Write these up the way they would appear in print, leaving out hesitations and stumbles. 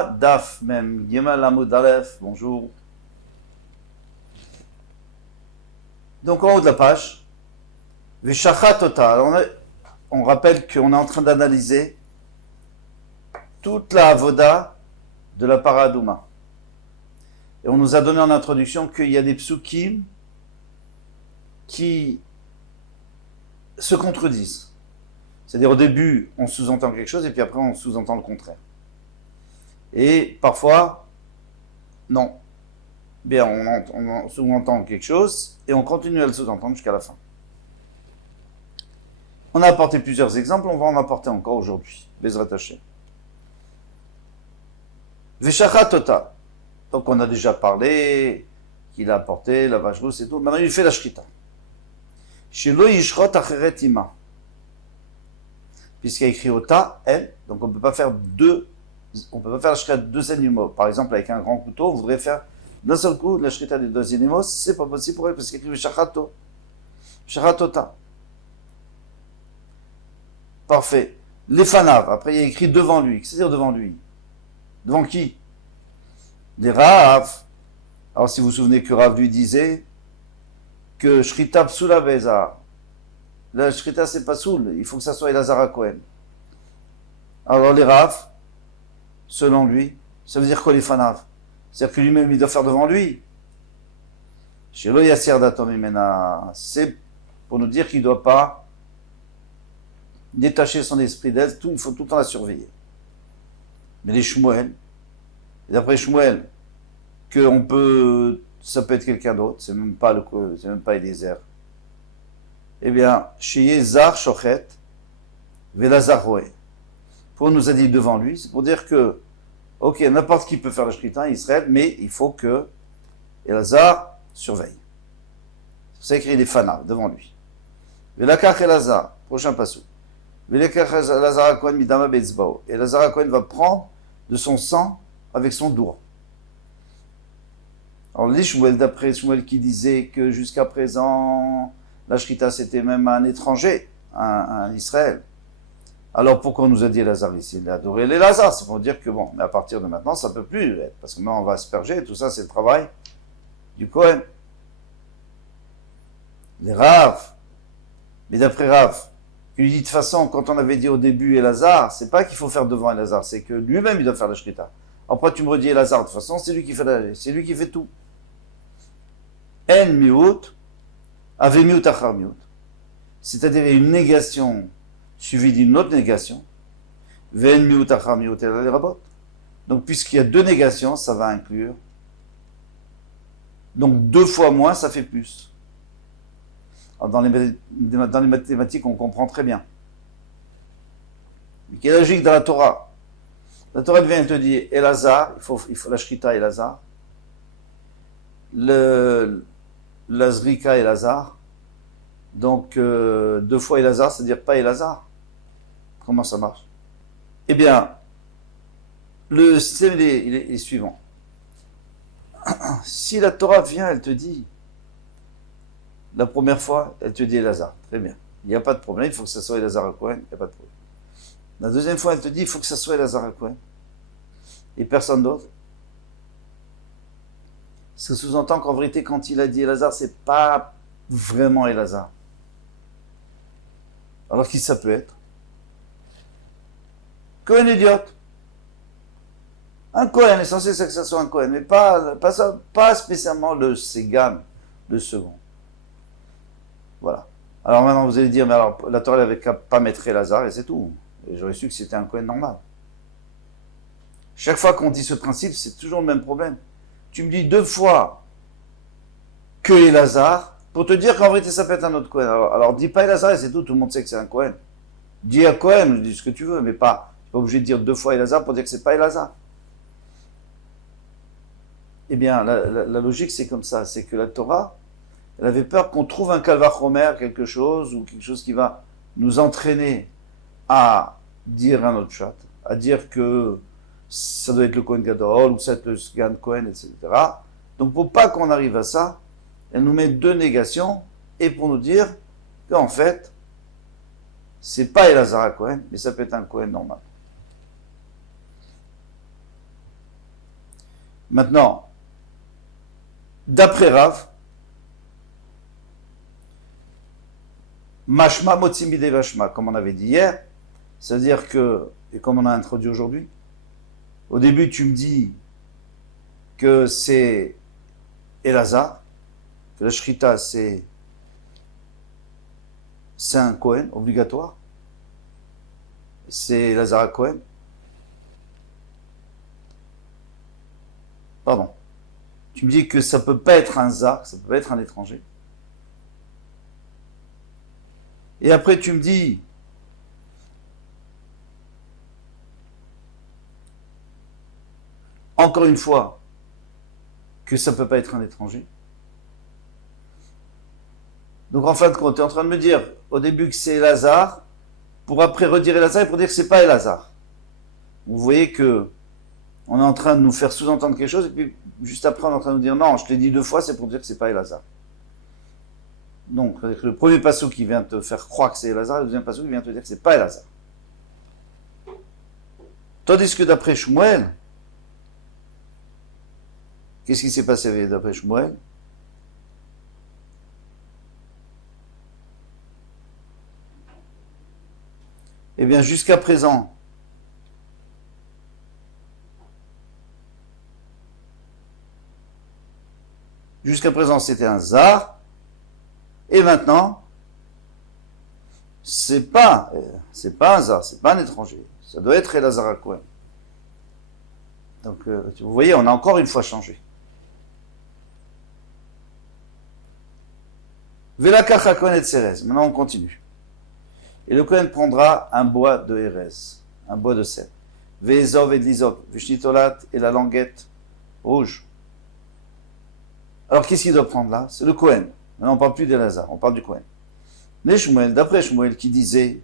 Mishnah, Daf, même, Gimel Amud Aleph, bonjour. Donc en haut de la page, Veshachatota. Alors on rappelle qu'on est en train d'analyser toute la avoda de la paradouma. Et on nous a donné en introduction qu'il y a des psukim qui se contredisent. C'est-à-dire au début, on sous-entend quelque chose et puis après, on sous-entend le contraire. Et parfois, non. Bien, on sous-entend quelque chose et on continue à le sous-entendre jusqu'à la fin. On a apporté plusieurs exemples, on va en apporter encore aujourd'hui. Bezrat Hashem. Veshachatota. Donc on a déjà parlé qu'il a apporté la vache rousse et tout. Maintenant il fait la shrita. Shelo yishrot acheret ima. Puisqu'il y a écrit ota, elle, donc on ne peut pas faire la shrita de deux animaux. Par exemple, avec un grand couteau, on voudrait faire d'un seul coup la shrita des deux animaux, c'est pas possible pour elle, parce qu'il y a écrit veshachato. Veshachatota. Parfait. Les fanav, après il y a écrit devant lui. Qu'est-ce que c'est-à-dire devant lui? Devant qui? Les Rav. Alors si vous vous souvenez que Rav lui disait que Shrita Psula Beza. La Shrita c'est pas Soul, il faut que ça soit Elazar Cohen. Alors les Rav, selon lui, ça veut dire quoi les Fanav? C'est-à-dire que lui-même il doit faire devant lui. Shelo Yassir Datom Imena. C'est pour nous dire qu'il ne doit pas détacher son esprit d'elle, il faut tout le temps la surveiller. Mais les Shmuel, et d'après Shmuel, ça peut être quelqu'un d'autre, c'est même pas Eliezer. Eh bien, chez Zar Shochet, Velazar Roé. Pour nous a dit devant lui, c'est pour dire que, ok, n'importe qui peut faire le shritin, Israël, mais il faut que Elazar surveille. C'est pour ça qu'il écrit les fanas devant lui. Velakach Elazar, prochain passage. Velakach Elazar Cohen Midama Betzbao. Et Elazar Cohen va prendre de son sang avec son doigt. Alors les Shmuel, d'après Shmuel qui disait que jusqu'à présent, la Shrita c'était même un étranger, un Israël. Alors pourquoi on nous a dit Elazar ici? Il a adoré l'Elazar, c'est pour dire que bon, mais à partir de maintenant, ça ne peut plus être, parce que maintenant on va asperger, tout ça c'est le travail du Cohen. Les Rav, mais d'après Rav, qui lui dit de toute façon, quand on avait dit au début Elazar, c'est pas qu'il faut faire devant Elazar, c'est que lui-même il doit faire la Shrita. Après tu me redis Elazar, de toute façon c'est lui qui fait tout. En miut, ave miut achar miut. C'est-à-dire une négation suivie d'une autre négation. Ven miut achar miut el rabot. Donc puisqu'il y a deux négations, ça va inclure. Donc deux fois moins, ça fait plus. Alors, dans les mathématiques, on comprend très bien. Mais quelle est la logique dans la Torah? La Torah vient te dire Elazar, il faut la Shrita Elazar. La Zrika Elazar. Donc, deux fois Elazar, c'est-à-dire pas Elazar. Comment ça marche? Eh bien, le système il est suivant. Si la Torah vient, elle te dit, la première fois, elle te dit Elazar. Très bien. Il n'y a pas de problème, il faut que ça soit Elazar à Cohen, il n'y a pas de problème. La deuxième fois, elle te dit, il faut que ça soit Elazar à Cohen. Et personne d'autre. Ça sous-entend qu'en vérité, quand il a dit Elazar, c'est pas vraiment Elazar. Alors qui ça peut être? Cohen idiote. Un Cohen, est censé que ça soit un Cohen, mais pas spécialement le Ségam, le second. Voilà. Alors maintenant, vous allez dire, mais alors, la Torah n'avait qu'à pas mettre Elazar et c'est tout. Et j'aurais su que c'était un Cohen normal. Chaque fois qu'on dit ce principe, c'est toujours le même problème. Tu me dis deux fois que Elazar, pour te dire qu'en vérité ça peut être un autre Cohen. Alors dis pas Elazar et c'est tout le monde sait que c'est un Cohen. Dis à Cohen, dis ce que tu veux, mais pas obligé de dire deux fois Elazar pour dire que c'est pas Elazar. Eh bien, la logique c'est comme ça, c'est que la Torah, elle avait peur qu'on trouve un calvachomer, quelque chose, ou quelque chose qui va nous entraîner à dire un autre chat, à dire que ça doit être le Kohen Gadol, ou ça doit être le Sgan Kohen, etc. Donc pour pas qu'on arrive à ça, elle nous met deux négations, et pour nous dire qu'en fait, c'est pas Elazar Cohen, mais ça peut être un Cohen normal. Maintenant, d'après Rav, Mashma motzimide vashma, comme on avait dit hier, c'est-à-dire que, et comme on a introduit aujourd'hui, au début tu me dis que c'est Elazar, que la Shrita c'est un Kohen obligatoire, c'est Elazar à Kohen. Pardon. Tu me dis que ça peut pas être un Zar, ça peut pas être un étranger. Et après tu me dis encore une fois que ça peut pas être un étranger. Donc en fin de compte, tu es en train de me dire au début que c'est Elazar, pour après redire Elazar et pour dire que c'est pas Elazar. Vous voyez que on est en train de nous faire sous-entendre quelque chose et puis juste après on est en train de nous dire non, je te l'ai dit 2 fois, c'est pour dire que c'est pas Elazar. Donc le premier passage qui vient te faire croire que c'est Elazar, le deuxième passage qui vient te dire que c'est pas Elazar. Tandis que d'après Shmuel, qu'est-ce qui s'est passé d'après Shmuel? Eh bien, jusqu'à présent, c'était un Zar, et maintenant, c'est pas un Zar, c'est pas un étranger. Ça doit être Elazar à Kohen. Donc, vous voyez, on a encore une fois changé. Velakach à Kohen et Tserez. Maintenant, on continue. Et le Kohen prendra un bois de Hérez, un bois de sel. Ve'ezov et d'Izop, Veshnitolat et la languette rouge. Alors, qu'est-ce qu'il doit prendre là? C'est le Kohen. Maintenant, on ne parle plus d'Elazar, on parle du Kohen. Mais Shmuel, d'après Shmuel, qui disait,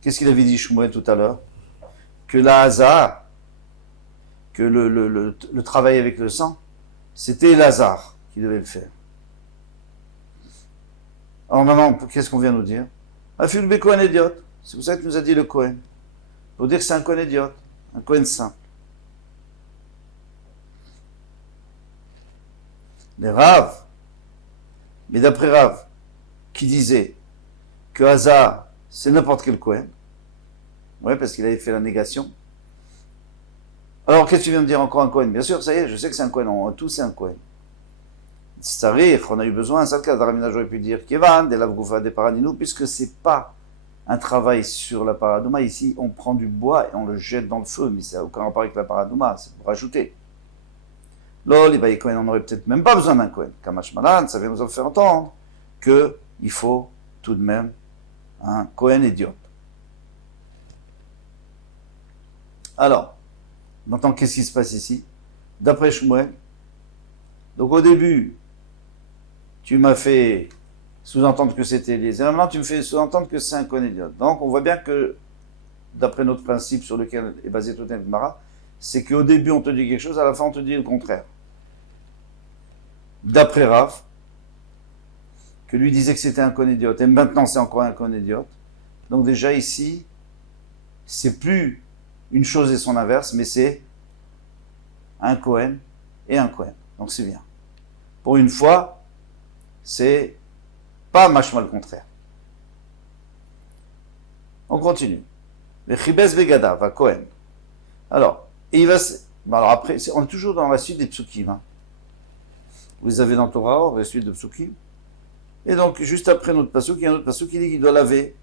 qu'est-ce qu'il avait dit Shmuel tout à l'heure? Que l'Azar, que le travail avec le sang, c'était Elazar qui devait le faire. Alors maintenant, qu'est-ce qu'on vient nous dire? Afil be Kohen idiot. C'est pour ça que nous a dit le Kohen. Pour dire que c'est un Kohen idiot, un Kohen saint. Les Rav, mais d'après Rav, qui disait que Hazar, c'est n'importe quel Kohen. Ouais, parce qu'il avait fait la négation. Alors, qu'est-ce que tu viens de dire encore un Kohen? Bien sûr, ça y est, je sais que c'est un Kohen. Tout, c'est un Kohen. C'est-à-dire, on a eu besoin, ça le cas, Daramina, j'aurais pu dire Kevan, de la Goufa des Paradino, puisque c'est pas un travail sur la Paradouma. Ici, on prend du bois et on le jette dans le feu, mais ça n'a aucun rapport avec la Paradouma, c'est pour rajouter. Lol, les Kohen, on n'aurait peut-être même pas besoin d'un Kohen. Kamash Malan, ça vient nous en faire entendre qu'il faut tout de même un Kohen idiot. Alors, maintenant, qu'est-ce qui se passe ici? D'après Shmuel, donc au début, tu m'as fait sous-entendre que c'était Eliezer. Maintenant, tu me fais sous-entendre que c'est un Kohen idiot. Donc, on voit bien que, d'après notre principe sur lequel est basé tout un Gemara, c'est qu'au début, on te dit quelque chose, à la fin, on te dit le contraire. D'après Rav, que lui disait que c'était un Kohen idiot, et maintenant, c'est encore un Kohen idiot. Donc, déjà, ici, c'est plus une chose et son inverse, mais c'est un Kohen et un Kohen. Donc, c'est bien. Pour une fois, c'est pas machma le contraire. On continue. Le Chibes Begada va Kohen. Alors, et il va. Alors après, on est toujours dans la suite des psukim. Hein. Vous les avez dans Torah, la suite de psukim. Et donc, juste après notre pasuk, il y a un autre pasuk qui dit qu'il doit laver.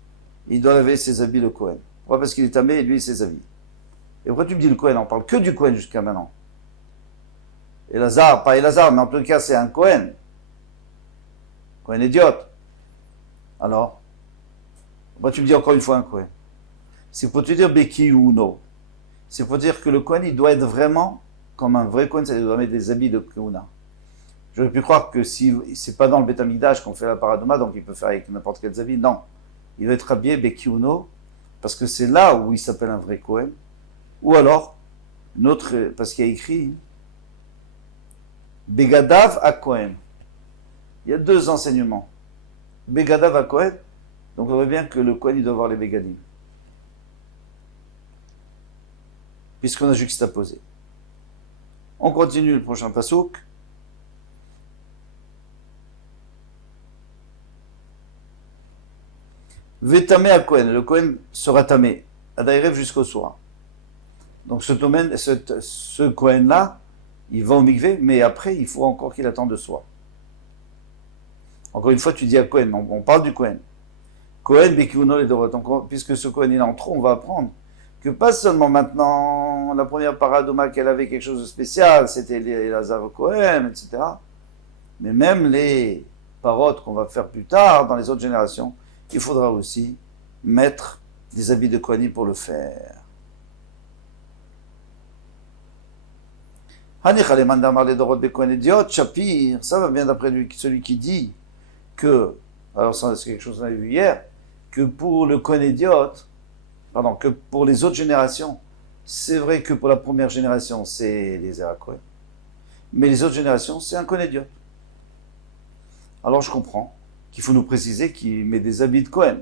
Il doit laver ses habits le Kohen. Pourquoi? Parce qu'il est tamé et lui ses habits. Et pourquoi tu me dis le Kohen? On parle que du Kohen jusqu'à maintenant. Elazar, pas Elazar, mais en tout cas, c'est un Kohen. Kohen idiote. Alors, pourquoi tu me dis encore une fois un Kohen? C'est pour te dire Beki ou no. C'est pour dire que le Kohen, il doit être vraiment comme un vrai Kohen, c'est-à-dire qu'il doit mettre des habits de Keuna. J'aurais pu croire que si c'est pas dans le Beth Amikdash qu'on fait la paradoma, donc il peut faire avec n'importe quels habits. Non. Il doit être habillé Beki ou no, parce que c'est là où il s'appelle un vrai Kohen. Ou alors, notre, parce qu'il y a écrit Begadav à Kohen. Il y a 2 enseignements. Begadav à Kohen, donc on voit bien que le Kohen il doit avoir les Begadim. Puisqu'on a juxtaposé. On continue le prochain pasouk. Vétamé à Kohen, le Kohen sera tamé, Adaïrev jusqu'au soir. Donc ce Kohen-là, il va au mikvé, mais après, il faut encore qu'il attende de soi. Encore une fois, tu dis à Kohen, on parle du Kohen. Kohen, Bekiuno, les Dorot. Puisque ce Kohen, il est en trop, on va apprendre que pas seulement maintenant, la première paradoma qu'elle avait quelque chose de spécial, c'était les Lazare Kohen, etc. Mais même les paroles qu'on va faire plus tard, dans les autres générations, il faudra aussi mettre des habits de Kohanim pour le faire. Shapir, ça va bien d'après lui, celui qui dit que, alors ça c'est quelque chose qu'on a vu hier, que pour le Kohen idiote, pardon, que pour les autres générations, c'est vrai que pour la première génération, c'est les Zera Kohen, mais les autres générations, c'est un Kohen idiote. Alors je comprends qu'il faut nous préciser qu'il met des habits de Kohen.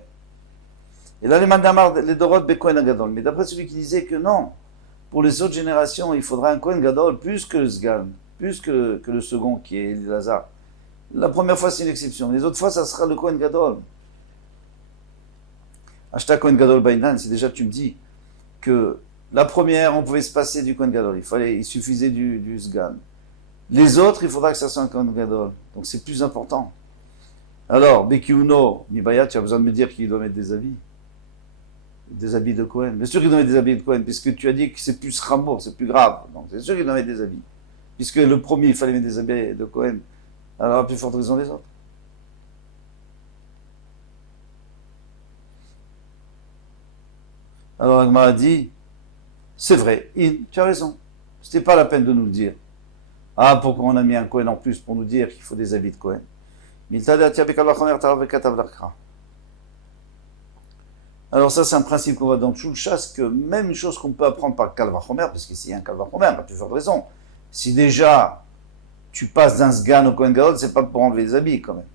Et là, les Mandamar, les Dorot, Bekohen Agadol. Mais d'après celui qui disait que non, pour les autres générations, il faudra un Kohen Gadol plus que le Sgan, plus que le second qui est Lazare. La première fois, c'est une exception. Les autres fois, ça sera le Kohen Gadol. Ashta Kohen Gadol Bainan, c'est déjà, tu me dis que la première, on pouvait se passer du Kohen Gadol. Il suffisait du Sgan. Les autres, il faudra que ça soit un Kohen Gadol. Donc c'est plus important. Alors, Bekiuno, Nibaya, tu as besoin de me dire qu'il doit mettre des habits. Des habits de Kohen. Bien sûr qu'il doit mettre des habits de Kohen, puisque tu as dit que c'est plus Ramour, c'est plus grave. Donc c'est sûr qu'il doit mettre des habits. Puisque le premier, il fallait mettre des habits de Kohen. Alors, à plus forte raison les autres. Alors, Agma a dit, c'est vrai, tu as raison. C'était pas la peine de nous le dire. Ah, pourquoi on a mis un Kohen en plus pour nous dire qu'il faut des habits de Kohen? Alors ça, c'est un principe qu'on voit dans Tchoulchas, que même une chose qu'on peut apprendre par Kalvachomer, parce qu'ici il y a un Kalvachomer, tu as raison. Si déjà tu passes d'un Sgan au Kohen Gadol, c'est pas pour enlever les habits quand même.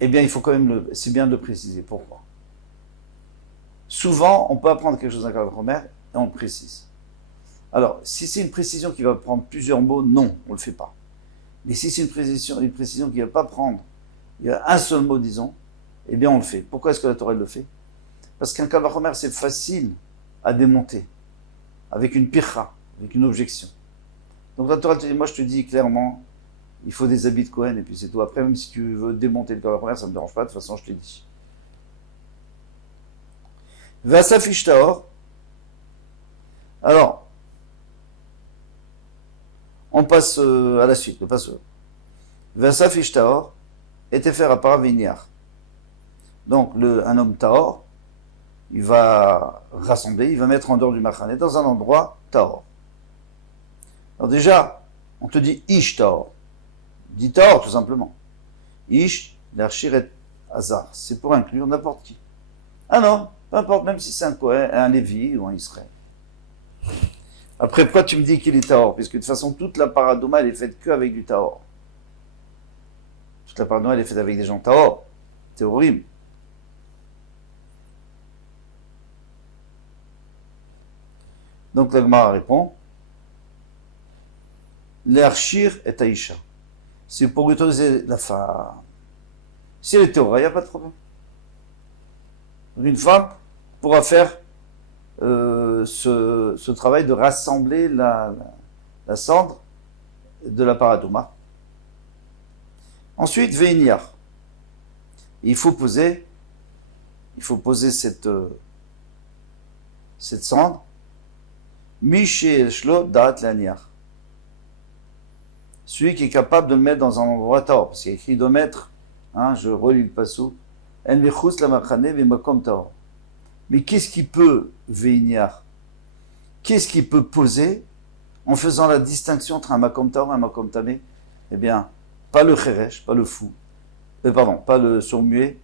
Eh bien, il faut quand même c'est bien de le préciser. Pourquoi? Souvent, on peut apprendre quelque chose d'un Kalvachomer et on le précise. Alors, si c'est une précision qui va prendre plusieurs mots, non, on ne le fait pas. Mais si c'est une précision qui ne va pas prendre, il y a un seul mot, disons, eh bien on le fait. Pourquoi est-ce que la Torah le fait? Parce qu'un Kalvachomer, c'est facile à démonter, avec une pircha, avec une objection. Donc la Torah te dit, moi je te dis clairement, il faut des habits de Kohen, et puis c'est tout. Après, même si tu veux démonter le Kalvachomer, ça ne me dérange pas, de toute façon je te l'ai dit. Vasaf Ishtaor. Alors, on passe à la suite, le passeur. Vasaf Ishtaor était faire à Paravignar. Donc, un homme Tahor, il va rassembler, il va mettre en dehors du Machané, dans un endroit Tahor. Alors déjà, on te dit Ish Tahor. Dis Tahor, tout simplement. Ish, l'Archiret Hazar. C'est pour inclure n'importe qui. Ah non, peu importe, même si c'est un Kohen, un Lévi ou un Israël. Après, pourquoi tu me dis qu'il est Tahor? Puisque de toute façon, toute la paradoma, elle est faite qu'avec du Tahor. Toute la paradoma, elle est faite avec des gens Tahor. C'est horrible. Donc la Gemara répond, l'Archir est Aïcha. C'est pour autoriser la femme. Si elle est Théora, il n'y a pas de problème. Une femme pourra faire ce travail de rassembler la cendre de la paradoma. Ensuite, Veiniar. Il faut poser cette cendre. Miché Shlo Dat Laniar. Celui qui est capable de le mettre dans un endroit Tahor. Parce qu'il y a écrit de mettre, je relis le passou. En Mechus la Machane Vemakom Tahor. Mais qu'est-ce qui peut Veiniar? Qu'est-ce qui peut poser en faisant la distinction entre un Makom Tahor et un Makom Tamé? Eh bien, pas le Cheresh, pas le fou. Pas le sourd-muet.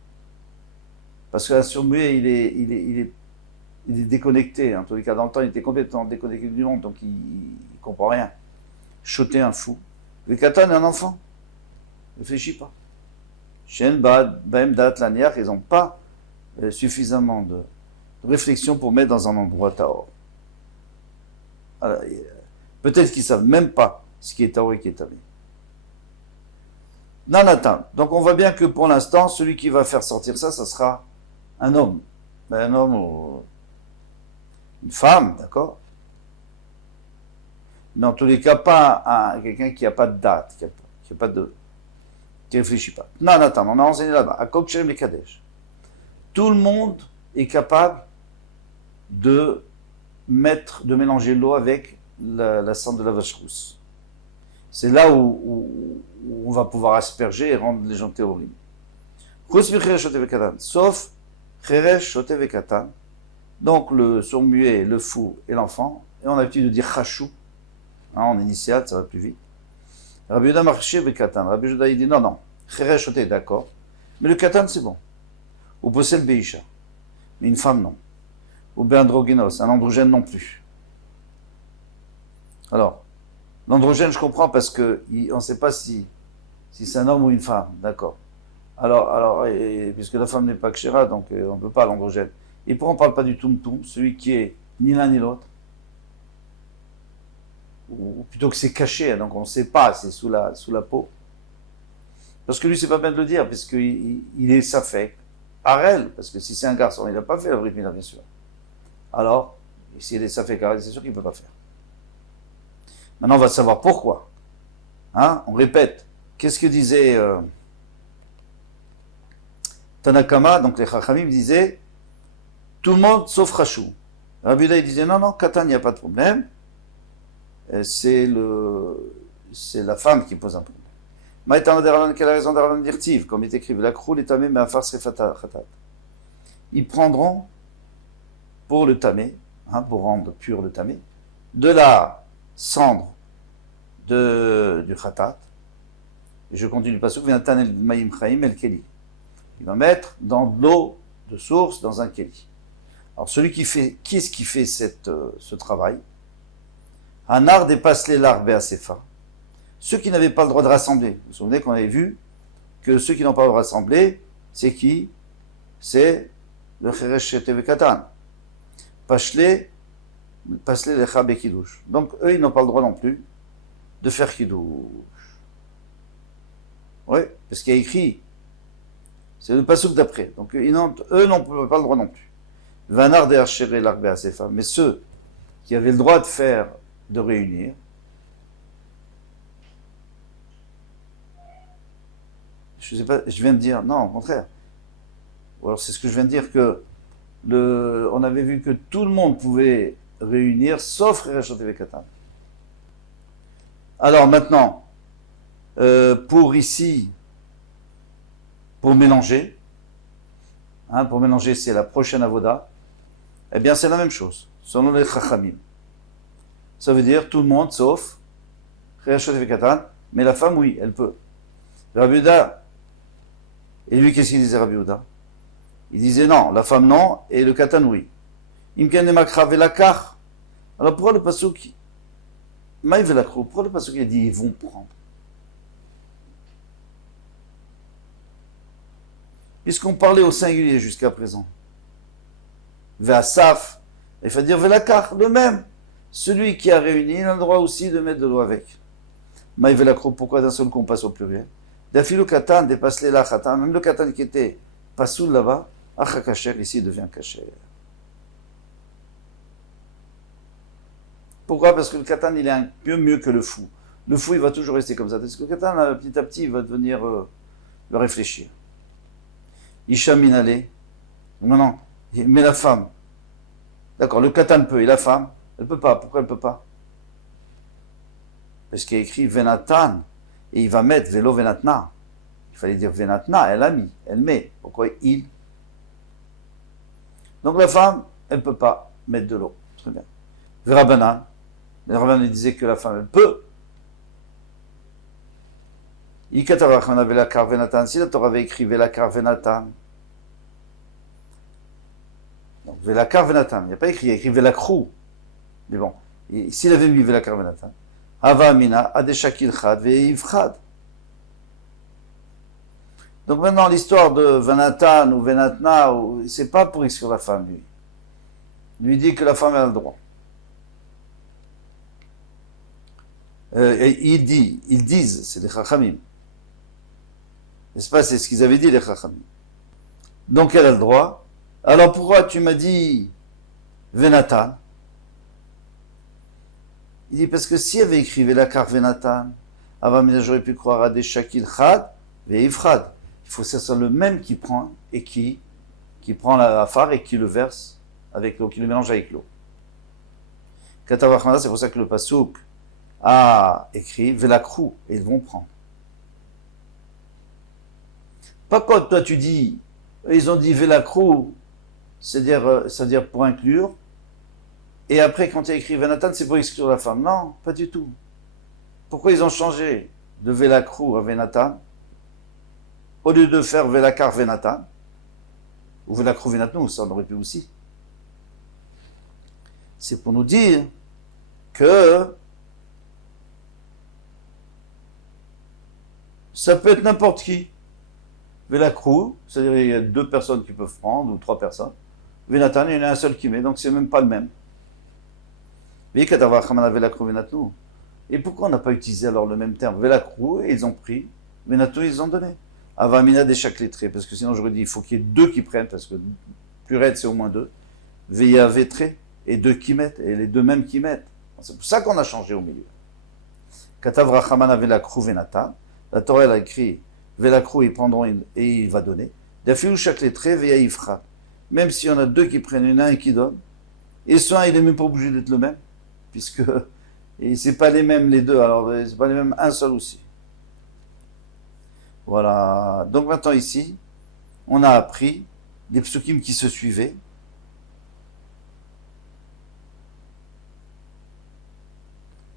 Parce que le sourd-muet, il est déconnecté. En tous les cas, dans le temps, il était complètement déconnecté du monde, donc il ne comprend rien. Choter un fou. Le katan est un enfant. Ne réfléchis pas. Shen Baem Dat Laniach, ils n'ont pas suffisamment de réflexion pour mettre dans un endroit Tahor. Alors, Peut-être qu'ils ne savent même pas ce qui est Tahor et qui est Tamé. Nanatan. Donc on voit bien que pour l'instant, celui qui va faire sortir ça, ça sera un homme. Un homme ou une femme, d'accord? Mais en tous les cas, pas quelqu'un qui n'a pas de date, qui a pas de, qui réfléchit pas. Nanatan, on a enseigné là-bas, à Kokcherem et Kadesh. Tout le monde est capable de mélanger l'eau avec la cendre de la vache rousse. C'est là où on va pouvoir asperger et rendre les gens théories. Sauf Cheresh Shotev et Katan. Donc le sourd muet, le fou et l'enfant. Et on a l'habitude de dire Chachou. En initiate, ça va plus vite. Rabbi Yehuda marché avec Katan. Rabbi Yehuda il dit non. Cheresh Shotev, d'accord. Mais le Katan c'est bon. Ou possède Beisha. Mais une femme non. Ou Béandrogynos, un androgène non plus. Alors, l'androgène, je comprends parce que on ne sait pas si c'est un homme ou une femme, d'accord. Alors puisque la femme n'est pas kshera, donc on ne peut pas l'androgène. Et pourquoi on ne parle pas du tum-tum, celui qui est ni l'un ni l'autre? Ou plutôt que c'est caché, donc on ne sait pas, c'est sous la peau. Parce que lui, c'est pas bien de le dire, puisqu'il est safek. Arel, parce que si c'est un garçon, il n'a pas fait la brit mila, bien sûr. Alors, s'il est safek Arel, c'est sûr qu'il ne peut pas faire. Maintenant, on va savoir pourquoi. Hein? On répète. Qu'est-ce que disait Tanakama, donc les Chachamim disaient tout le monde sauf Rachou. Rabbi Yehuda disait non, Katan, il n'y a pas de problème. C'est la femme qui pose un problème. Quelle raison d'Aravan dire Tiv, comme il est écrit, la croule est tamé, mais à farce khatat. Ils prendront pour le tamé, pour rendre pur le tamé, de la cendre du khatat. Et je continue pas souk, Venatan el Mayim Chaim el Keli. Il va mettre dans de l'eau de source dans un Keli. Alors qui est-ce qui fait ce travail? Un art dépasse les larves et Sefa. Ceux qui n'avaient pas le droit de rassembler. Vous vous souvenez qu'on avait vu que ceux qui n'ont pas le droit de rassembler, c'est qui? C'est le Cheresh Shotev Katan. Pashlé Lecha Bekidouche. Donc eux, ils n'ont pas le droit non plus de faire Kidouche. Oui, parce qu'il y a écrit, c'est le pasouk d'après. Donc eux n'ont pas le droit non plus. Vanar de Hachere l'arbe à ses femmes. Mais ceux qui avaient le droit de réunir, je sais pas, je viens de dire, non, au contraire. Ou alors c'est ce que je viens de dire que on avait vu que tout le monde pouvait réunir, sauf Cheresh Shotev Katan. Alors maintenant, pour mélanger, c'est la prochaine avoda, eh bien c'est la même chose, selon les chachamim. Ça veut dire tout le monde sauf Cheresh Shotev Katan, mais la femme oui, elle peut. Rabbi Yehuda, et lui qu'est-ce qu'il disait Rabbi Yehuda? Il disait non, la femme non, et le Katan oui. Imken de makra velakar. Alors pourquoi le pasuk Maï velakro, pourquoi le pasuk a dit ils vont prendre? Puisqu'on parlait au singulier jusqu'à présent. Ve'asaf, il faut dire velakar, le même. Celui qui a réuni, il a le droit aussi de mettre de l'eau avec. Maï velakro, pourquoi d'un seul coup on passe au pluriel? Dafilu katan dépasse les lachatan, même le katan qui était pasoul là-bas, acha kacher, ici il devient kacher. Pourquoi? Parce que le katan il est un peu mieux que le fou. Le fou il va toujours rester comme ça. Parce que le katan, petit à petit, il va devenir, va réfléchir. Isha minale. Maintenant, mais la femme. D'accord, le katan peut, et la femme, elle peut pas. Pourquoi elle peut pas? Parce qu'il y a écrit venatan, et il va mettre velo venatna. Il fallait dire venatna, elle a mis, elle met. Pourquoi il? Donc la femme, elle ne peut pas mettre de l'eau. Très bien. Verabanan, le rabbin disait que la femme, elle peut. Ikatavachana velakar venatan, si la Torah avait écrit velakar venatan. Donc velakar venatan, il n'y a pas écrit, il y a écrit velakrou. Mais bon, s'il avait mis velakar venatan, hava amina adeshakil chad veivchad. Donc maintenant, l'histoire de Venatan ou Venatna, c'est pas pour exclure la femme, lui. Lui dit que la femme a le droit. Ils disent, c'est les Chachamim. N'est-ce pas? C'est ce qu'ils avaient dit, les Chachamim. Donc elle a le droit. Alors pourquoi tu m'as dit Venatan? Il dit parce que si elle avait écrit Velakar Venatan, avant j'aurais pu croire à des Shakil Chad, Veifrad. Il faut que ce soit le même qui prend et qui prend la phare et qui le verse avec l'eau, qui le mélange avec l'eau. Katavachmana, c'est pour ça que le Pasuk a écrit Velakrou, et ils vont prendre. Pas quand toi tu dis, ils ont dit Velakrou, c'est-à-dire pour inclure, et après quand tu as écrit Venatan, c'est pour exclure la femme. Non, pas du tout. Pourquoi ils ont changé de Velakrou à Venatan, au lieu de faire Velakar Venatan, ou Velakrou Venatan, ça on aurait pu aussi. C'est pour nous dire que ça peut être n'importe qui. Velakrou, c'est-à-dire il y a 2 personnes qui peuvent prendre, ou 3 personnes. Venatan, il y en a un seul qui met, donc c'est même pas le même. Et pourquoi on n'a pas utilisé alors le même terme Velakrou, et ils ont pris, Venatan, ils ont donné. Avamina des chaque lettré, parce que sinon j'aurais dit, il faut qu'il y ait 2 qui prennent, parce que plus raide c'est au moins 2. Veya vetré, et 2 qui mettent, et les 2 mêmes qui mettent. C'est pour ça qu'on a changé au milieu. Katav Rachamana Velakrou Venatan, la Torah elle a écrit Velakrou, ils prendront et il va donner. Dafiou chaque lettré, Veya Ifra. Même s'il y en a 2 qui prennent, il y en a un qui donne. Et soit il n'est même pas obligé d'être le même, puisque c'est pas les mêmes les 2, alors c'est pas les mêmes un seul aussi. Voilà. Donc maintenant ici, on a appris des psukim qui se suivaient.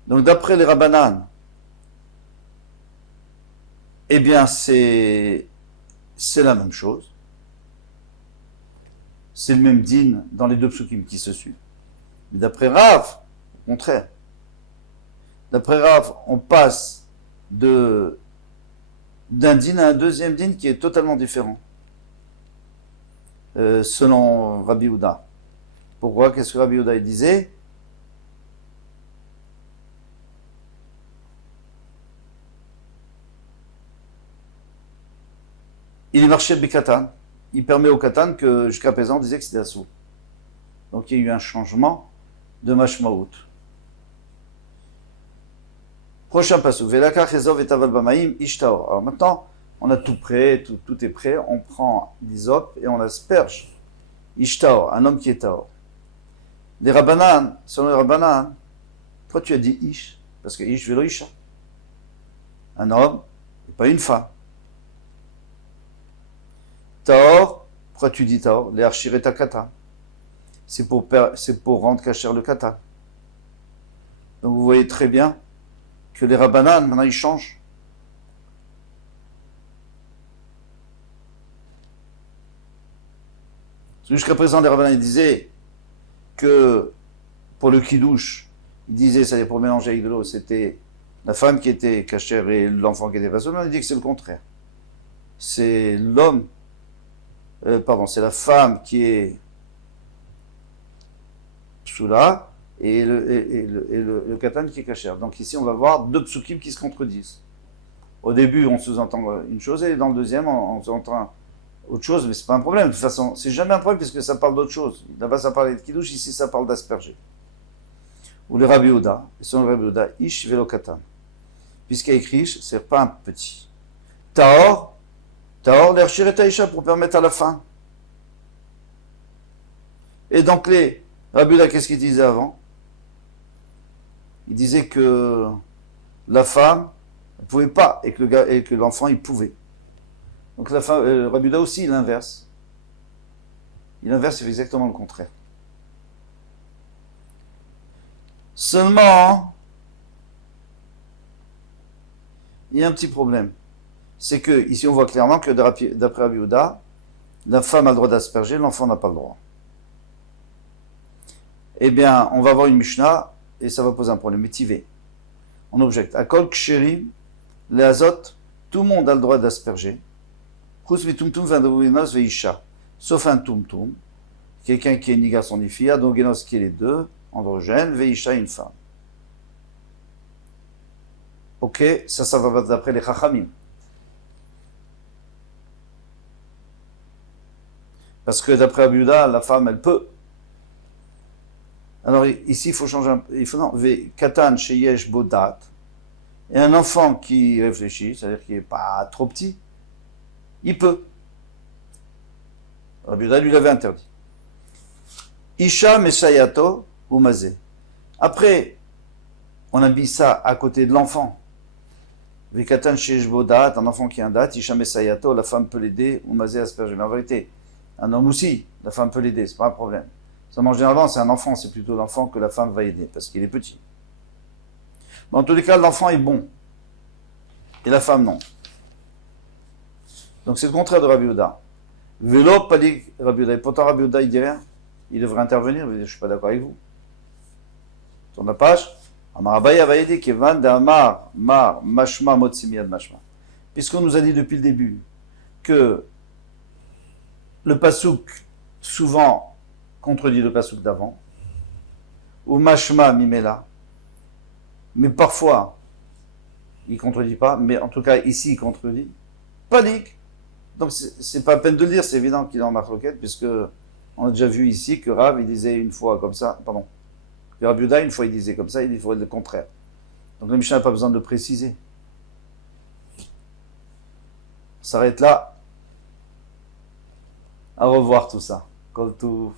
Donc d'après les Rabbanan, eh bien c'est la même chose. C'est le même din dans les 2 psukim qui se suivent. Mais d'après Rav, au contraire. D'après Rav, on passe d'un din à un deuxième din qui est totalement différent. Selon Rabbi Houda. Pourquoi? Qu'est-ce que Rabbi Houda disait? Il est marché de Bikatan. Il permet au Katan que jusqu'à présent on disait que c'était assourd. Donc il y a eu un changement de Mashmaout. Prochain passage. Velakar chezov et aval bamaim ishtaor. Alors maintenant, on a tout prêt, tout est prêt. On prend l'hysope et on l'asperge. Ishtaor, un homme qui est taor. Les Rabbanan, selon les Rabbanan, pourquoi tu as dit ish? Parce que ish velo isha. Un homme et pas une femme. Taor, pourquoi tu dis taor? Les archireta kata. C'est pour rendre kasher le kata. Donc vous voyez très bien que les Rabbanan, maintenant ils changent. Jusqu'à présent, les Rabbanan ils disaient que pour le kidouche, ils disaient, c'est-à-dire pour mélanger avec de l'eau, c'était la femme qui était kasher et l'enfant qui était pas seul. On dit que c'est le contraire. C'est l'homme, c'est la femme qui est psoula et le katan qui est kasher. Donc ici, on va voir 2 psukim qui se contredisent. Au début, on sous-entend une chose et dans le deuxième, on sous-entend autre chose, mais c'est pas un problème. De toute façon, c'est jamais un problème puisque ça parle d'autre chose. Là-bas, ça parle de kidouche, ici, ça parle d'asperger. Ou le Rabbi Houda, et selon le Rabbi Houda, ish velo katan. Puisqu'il y a écrit ish, c'est pas un petit. Taor, l'erchir et taïcha pour permettre à la fin. Et donc les Rabbi Houda, qu'est-ce qu'il disait avant? Il disait que la femme ne pouvait pas et que l'enfant il pouvait. Donc la femme, Rabbi Houda aussi il inverse. Il inverse, il fait exactement le contraire. Seulement, il y a un petit problème. C'est que ici on voit clairement que d'après Rabbi Houda, la femme a le droit d'asperger, l'enfant n'a pas le droit. Eh bien, on va avoir une Mishnah et ça va poser un problème. Métivé. On objecte. Akol ksherim, les azot, tout le monde a le droit d'asperger. Chus mitumtum vandovinos veisha. Sauf un tumtum, quelqu'un qui est ni garçon ni fille, donc qui est les 2, androgène, veisha, une femme. Ok, ça va d'après les Chachamim. Parce que d'après Rabbi Yehuda, la femme, elle peut. Alors ici, il faut changer un peu. Il faut non, Katan sheyesh bodat. Et un enfant qui réfléchit, c'est-à-dire qui n'est pas trop petit, il peut. Rabbi Yehuda lui l'avait interdit. Isha mesayato ou mazé. Après, on habille ça à côté de l'enfant. Vekatan sheyesh bodat, un enfant qui a un date, Isha mesayato, la femme peut l'aider, ou mazé asperger. Mais en vérité, un homme aussi, la femme peut l'aider, c'est pas un problème. Seulement, généralement, c'est un enfant, c'est plutôt l'enfant que la femme va aider, parce qu'il est petit. Mais en tous les cas, l'enfant est bon. Et la femme, non. Donc c'est le contraire de Rabbi Yehuda. Vélo, pas dit Rabbi Yehuda. Et pourtant, Rabbi Yehuda, il dit rien. Il devrait intervenir. Il dit, je ne suis pas d'accord avec vous. Sur la page, Amarabaya va aider Kevan de Amar, Mar, Mashma, Motsimiad, Mashma. Puisqu'on nous a dit depuis le début que le pasouk souvent contredit le pasouk d'avant, ou Mashma, Mimela, mais parfois il ne contredit pas, mais en tout cas ici il contredit. Panique. Donc c'est pas la peine de le dire, c'est évident qu'il est en marloquette, puisque on a déjà vu ici que Rav il disait une fois comme ça, pardon, que Rabbi Yehuda une fois il disait comme ça, il faut le contraire. Donc le Mishnah n'a pas besoin de le préciser. On s'arrête là. À revoir tout ça. Kol Tuv.